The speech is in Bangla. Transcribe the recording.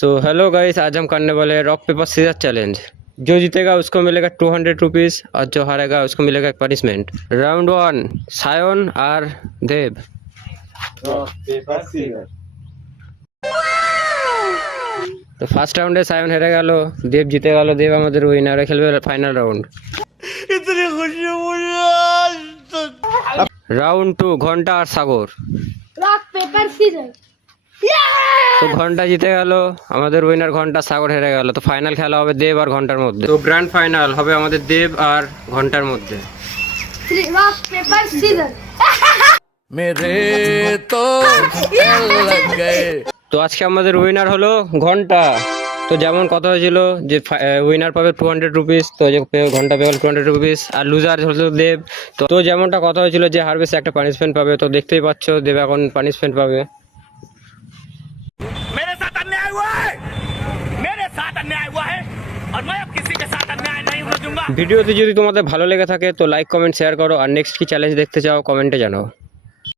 सो हेलो गाइस, आज हम करने वाले हैं रॉक पेपर सीजर चैलेंज। जो जीतेगा उसको मिलेगा 200 रुपीज़ और जो हारेगा उसको मिलेगा एक पनिशमेंट। राउंड 1, सायन और देव। Rock paper scissor. তো ফার্স্ট রাউন্ডে সায়ন হেরে গেল, দেব জিতে গেল। দেব আমাদের উইনারে খেলবে ফাইনাল রাউন্ড। রাউন্ড 2, ঘন্টা আর সাগর। Rock paper scissor. তো ঘন্টা জিতে গেল, আমাদের উইনার ঘন্টা। সাগর হেরে গেল। তো ফাইনাল খেলা হবে দেব আর ঘন্টার মধ্যে। তো গ্র্যান্ড ফাইনাল হবে আমাদের দেব আর ঘন্টার মধ্যে। Rock paper caesar. मेरे तो लग गए। তো আজকে আমাদের উইনার হলো ঘন্টা। তো যেমন কথা হয়েছিল যে উইনার পাবে 200 রুপিস, তো যে ঘন্টা পেয়ে 200 রুপিস, আর লুজার হলো দেব। তো যেমনটা কথা হয়েছিল যে হারবে সে একটা পানিশমেন্ট পাবে। তো দেখতেই পাচ্ছ দেব এখন পানিশমেন্ট পাবে। मेरे साथ अन्याय हुआ है, मेरे साथ अन्याय हुआ है और मैं अब किसी के साथ अन्याय नहीं होने दूंगा। ভিডিওতে যদি তোমাদের ভালো লেগে থাকে তো লাইক কমেন্ট শেয়ার করো, আর নেক্সট কি চ্যালেঞ্জ দেখতে চাও কমেন্টে জানাও।